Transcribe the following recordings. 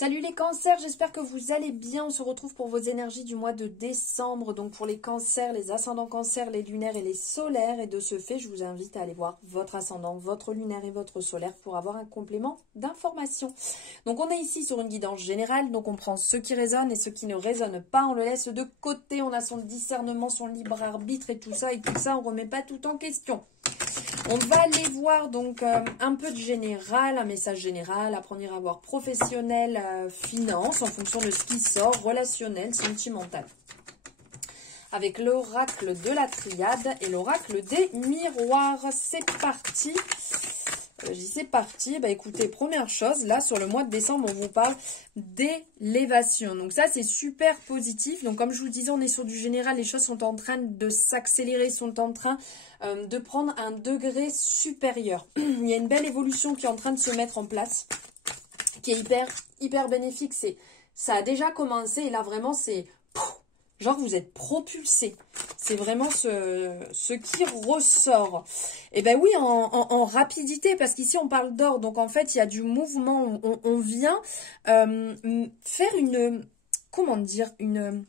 Salut les cancers, j'espère que vous allez bien. On se retrouve pour vos énergies du mois de décembre. Donc pour les cancers, les ascendants cancers, les lunaires et les solaires. Et de ce fait, je vous invite à aller voir votre ascendant, votre lunaire et votre solaire pour avoir un complément d'information. Donc on est ici sur une guidance générale. Donc on prend ce qui résonne et ce qui ne résonne pas. On le laisse de côté. On a son discernement, son libre arbitre et tout ça. Et tout ça, on ne remet pas tout en question. On va aller voir donc un peu de général, un message général, apprendre à voir professionnel, finance, en fonction de ce qui sort, relationnel, sentimental. Avec l'oracle de la triade et l'oracle des miroirs. C'est parti. Je dis c'est parti. Bah écoutez, première chose, là sur le mois de décembre, on vous parle d'élévation. Donc ça c'est super positif. Donc comme je vous le disais, on est sur du général, les choses sont en train de s'accélérer, sont en train de prendre un degré supérieur. Il y a une belle évolution qui est en train de se mettre en place, qui est hyper bénéfique. Ça a déjà commencé et là vraiment c'est... Genre, vous êtes propulsé. C'est vraiment ce qui ressort. Et ben oui, en rapidité, parce qu'ici, on parle d'or. Donc, en fait, il y a du mouvement. On vient faire une... Comment dire, une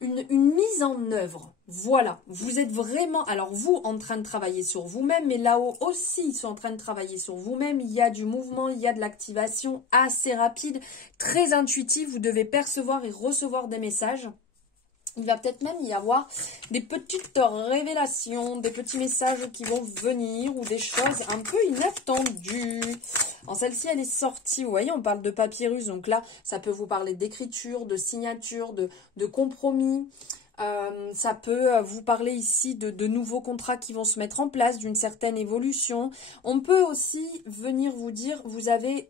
mise en œuvre. Voilà, vous êtes vraiment, alors vous, en train de travailler sur vous-même, mais là-haut aussi, ils sont en train de travailler sur vous-même. Il y a du mouvement, il y a de l'activation assez rapide, très intuitive. Vous devez percevoir et recevoir des messages. Il va peut-être même y avoir des petites révélations, des petits messages qui vont venir ou des choses un peu inattendues. Alors celle-ci, elle est sortie, vous voyez, on parle de papyrus. Donc là, ça peut vous parler d'écriture, de signature, de compromis. Ça peut vous parler ici de nouveaux contrats qui vont se mettre en place, d'une certaine évolution. On peut aussi venir vous dire, vous avez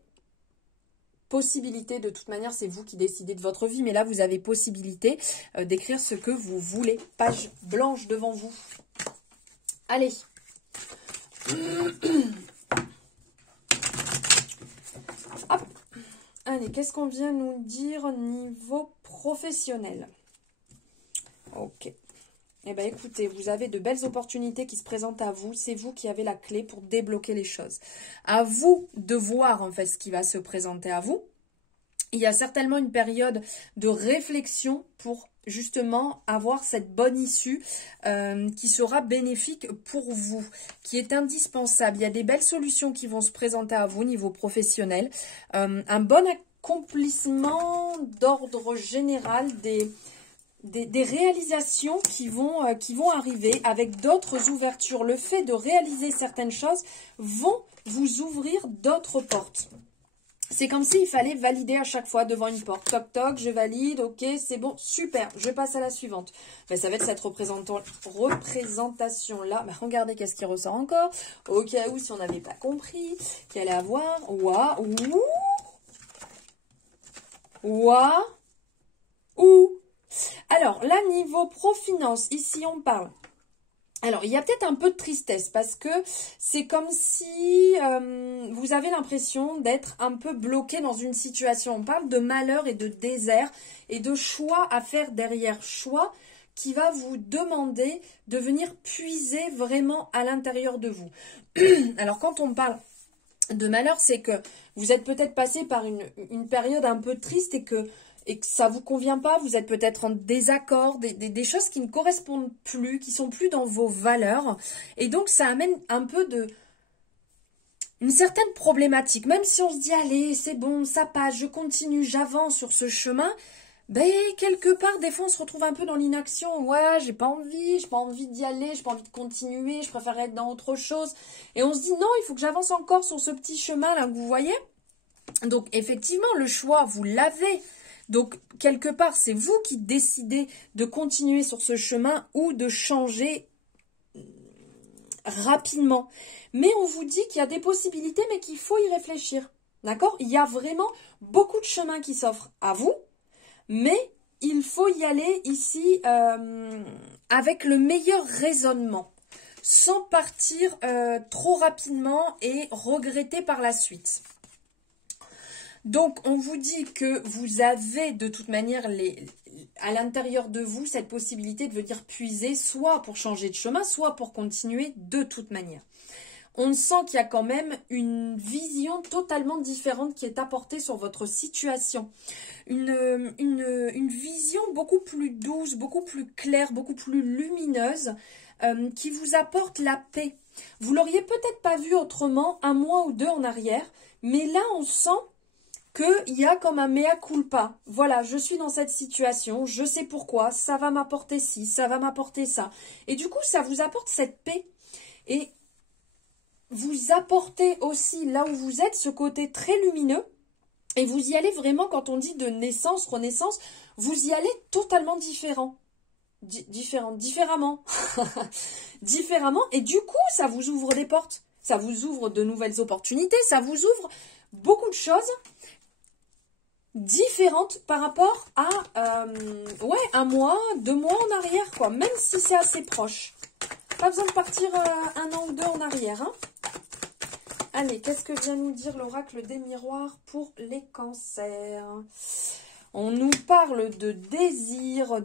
possibilité, de toute manière, c'est vous qui décidez de votre vie, mais là, vous avez possibilité d'écrire ce que vous voulez. Page blanche devant vous. Allez. Hop. Allez, qu'est-ce qu'on vient nous dire au niveau professionnel? Ok. Eh bien, écoutez, vous avez de belles opportunités qui se présentent à vous. C'est vous qui avez la clé pour débloquer les choses. À vous de voir, en fait, ce qui va se présenter à vous. Il y a certainement une période de réflexion pour, justement, avoir cette bonne issue qui sera bénéfique pour vous, qui est indispensable. Il y a des belles solutions qui vont se présenter à vous au niveau professionnel. Un bon accomplissement d'ordre général des réalisations qui vont arriver avec d'autres ouvertures. Le fait de réaliser certaines choses vont vous ouvrir d'autres portes. C'est comme s'il fallait valider à chaque fois devant une porte. Toc toc, je valide, ok, c'est bon, super, je passe à la suivante. Ben, ça va être cette représentation-là. Ben, regardez qu'est-ce qui ressort encore. Au cas où, si on n'avait pas compris, qu'il allait avoir... Alors, là, niveau pro-finance, ici, on parle. Alors, il y a peut-être un peu de tristesse parce que c'est comme si vous avez l'impression d'être un peu bloqué dans une situation. On parle de malheur et de désert et de choix à faire derrière. Choix qui va vous demander de venir puiser vraiment à l'intérieur de vous. Alors, quand on parle de malheur, c'est que vous êtes peut-être passé par une période un peu triste et que ça ne vous convient pas, vous êtes peut-être en désaccord, des choses qui ne correspondent plus, qui sont plus dans vos valeurs. Et donc, ça amène un peu une certaine problématique. Même si on se dit, allez, c'est bon, ça passe, je continue, j'avance sur ce chemin, ben, quelque part, des fois, on se retrouve un peu dans l'inaction. Ouais, j'ai pas envie d'y aller, j'ai pas envie de continuer, je préfère être dans autre chose. Et on se dit, non, il faut que j'avance encore sur ce petit chemin-là que vous voyez. Donc, effectivement, le choix, vous l'avez. Donc, quelque part, c'est vous qui décidez de continuer sur ce chemin ou de changer rapidement. Mais on vous dit qu'il y a des possibilités, mais qu'il faut y réfléchir. D'accord? Il y a vraiment beaucoup de chemins qui s'offrent à vous, mais il faut y aller ici avec le meilleur raisonnement, sans partir trop rapidement et regretter par la suite. Donc, on vous dit que vous avez de toute manière à l'intérieur de vous cette possibilité de venir puiser soit pour changer de chemin, soit pour continuer de toute manière. on sent qu'il y a quand même une vision totalement différente qui est apportée sur votre situation. Une vision beaucoup plus douce, beaucoup plus claire, beaucoup plus lumineuse, qui vous apporte la paix. Vous l'auriez peut-être pas vu autrement un mois ou deux en arrière, mais là on sent qu'il y a comme un mea culpa. Voilà, je suis dans cette situation, je sais pourquoi, ça va m'apporter ci, ça va m'apporter ça. Et du coup, ça vous apporte cette paix. Et vous apportez aussi, là où vous êtes, ce côté très lumineux. Et vous y allez vraiment, quand on dit de naissance, renaissance, vous y allez totalement différemment. Différemment. Et du coup, ça vous ouvre des portes. Ça vous ouvre de nouvelles opportunités. Ça vous ouvre beaucoup de choses différentes par rapport à un mois, 2 mois en arrière, quoi. Même si c'est assez proche. Pas besoin de partir 1 an ou 2 en arrière. Hein. Allez, qu'est-ce que vient nous dire l'oracle des miroirs pour les cancers? On nous parle de désir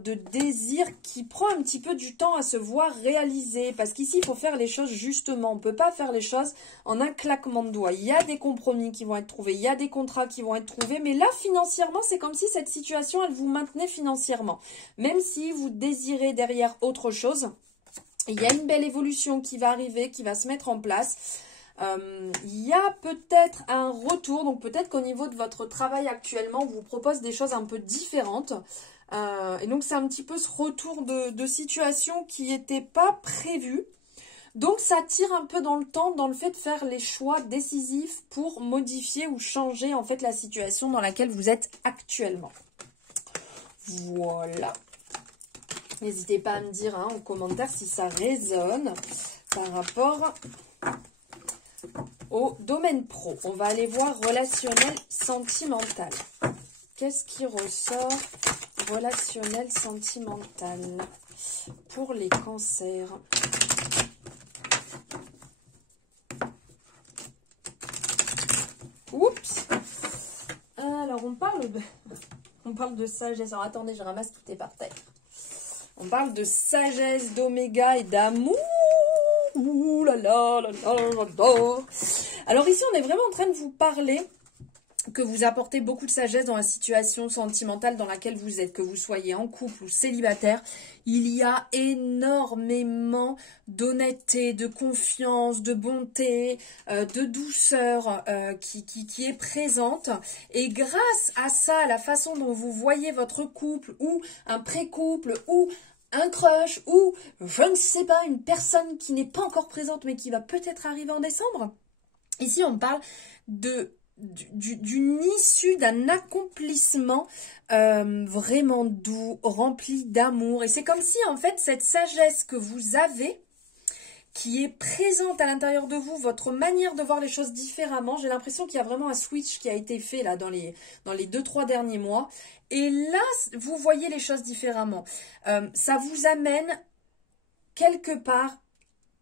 qui prend un petit peu du temps à se voir réaliser. Parce qu'ici, il faut faire les choses justement. On ne peut pas faire les choses en un claquement de doigts. Il y a des compromis qui vont être trouvés, il y a des contrats qui vont être trouvés. Mais là, financièrement, c'est comme si cette situation, elle vous maintenait financièrement. Même si vous désirez derrière autre chose, il y a une belle évolution qui va arriver, qui va se mettre en place. Il y a peut-être un retour, donc peut-être qu'au niveau de votre travail actuellement, on vous propose des choses un peu différentes. Et donc c'est un petit peu ce retour de situation qui n'était pas prévu. Donc ça tire un peu dans le temps, dans le fait de faire les choix décisifs pour modifier ou changer en fait la situation dans laquelle vous êtes actuellement. Voilà. N'hésitez pas à me dire en commentaire si ça résonne par rapport au domaine pro. On va aller voir relationnel sentimental. Qu'est-ce qui ressort relationnel sentimental pour les cancers? Oups. Alors on parle de sagesse. Alors attendez, je ramasse tout est par terre. On parle de sagesse, d'oméga et d'amour. Ouh là là là là, j'adore. Alors ici, on est vraiment en train de vous parler que vous apportez beaucoup de sagesse dans la situation sentimentale dans laquelle vous êtes, que vous soyez en couple ou célibataire. Il y a énormément d'honnêteté, de confiance, de bonté, de douceur qui est présente. Et grâce à ça, à la façon dont vous voyez votre couple ou un pré-couple ou un crush ou, je ne sais pas, une personne qui n'est pas encore présente mais qui va peut-être arriver en décembre. Ici, on parle d'une issue, d'un accomplissement vraiment doux, rempli d'amour. Et c'est comme si, en fait, cette sagesse que vous avez, qui est présente à l'intérieur de vous, votre manière de voir les choses différemment, j'ai l'impression qu'il y a vraiment un switch qui a été fait là dans les 2-3 derniers mois. Et là, vous voyez les choses différemment. Ça vous amène quelque part,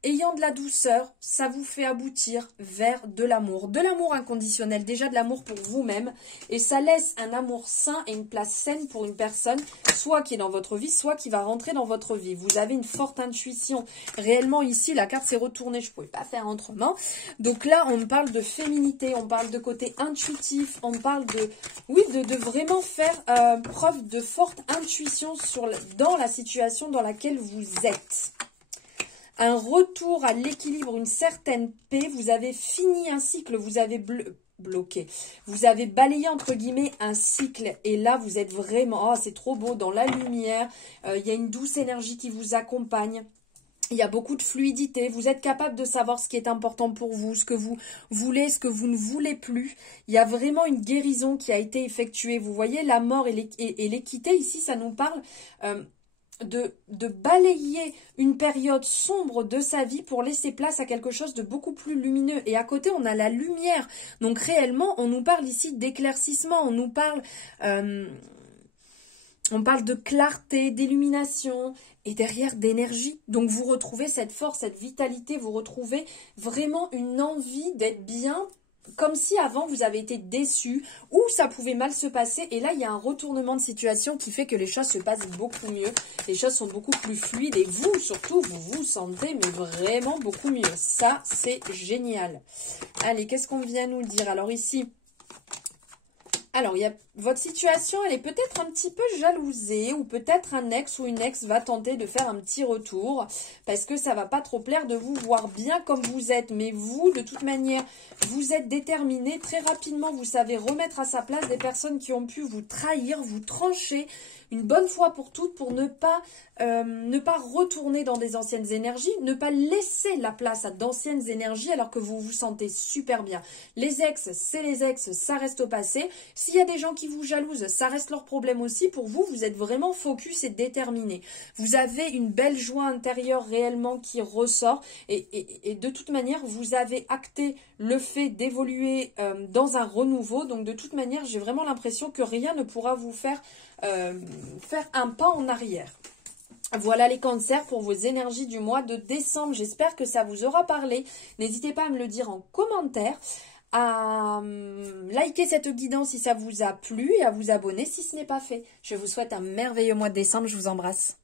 ayant de la douceur, ça vous fait aboutir vers de l'amour inconditionnel, déjà de l'amour pour vous-même. Et ça laisse un amour sain et une place saine pour une personne, soit qui est dans votre vie, soit qui va rentrer dans votre vie. Vous avez une forte intuition. Réellement, ici, la carte s'est retournée, je ne pouvais pas faire autrement. Donc là, on parle de féminité, on parle de côté intuitif, on parle de vraiment faire preuve de forte intuition dans la situation dans laquelle vous êtes. Un retour à l'équilibre, une certaine paix. Vous avez fini un cycle, vous avez bloqué. Vous avez balayé, entre guillemets, un cycle. Et là, vous êtes vraiment, c'est trop beau, dans la lumière. Il y a une douce énergie qui vous accompagne. Il y a beaucoup de fluidité. Vous êtes capable de savoir ce qui est important pour vous, ce que vous voulez, ce que vous ne voulez plus. Il y a vraiment une guérison qui a été effectuée. Vous voyez, la mort et l'équité, ici, ça nous parle de balayer une période sombre de sa vie pour laisser place à quelque chose de beaucoup plus lumineux. Et à côté, on a la lumière. Donc réellement, on nous parle ici d'éclaircissement, on nous parle de clarté, d'illumination et derrière d'énergie. Donc vous retrouvez cette force, cette vitalité, vous retrouvez vraiment une envie d'être bien comme si avant vous avez été déçu ou ça pouvait mal se passer. Et là, il y a un retournement de situation qui fait que les choses se passent beaucoup mieux. Les choses sont beaucoup plus fluides et vous, surtout, vous vous sentez mais vraiment beaucoup mieux. Ça, c'est génial. Allez, qu'est-ce qu'on vient nous dire? Alors ici... Alors, il y a votre situation, elle est peut-être un petit peu jalousée ou peut-être un ex ou une ex va tenter de faire un petit retour parce que ça va pas trop plaire de vous voir bien comme vous êtes. Mais vous, de toute manière, vous êtes déterminé. Très rapidement, vous savez remettre à sa place des personnes qui ont pu vous trahir, vous trancher une bonne fois pour toutes pour ne pas retourner dans des anciennes énergies, ne pas laisser la place à d'anciennes énergies alors que vous vous sentez super bien. Les ex, c'est les ex, ça reste au passé. S'il y a des gens qui vous jalousent, ça reste leur problème aussi. Pour vous, vous êtes vraiment focus et déterminé. Vous avez une belle joie intérieure réellement qui ressort et de toute manière, vous avez acté le fait d'évoluer dans un renouveau. Donc de toute manière, j'ai vraiment l'impression que rien ne pourra vous faire un pas en arrière. Voilà les cancers pour vos énergies du mois de décembre. J'espère que ça vous aura parlé. N'hésitez pas à me le dire en commentaire, à liker cette guidance si ça vous a plu et à vous abonner si ce n'est pas fait. Je vous souhaite un merveilleux mois de décembre. Je vous embrasse.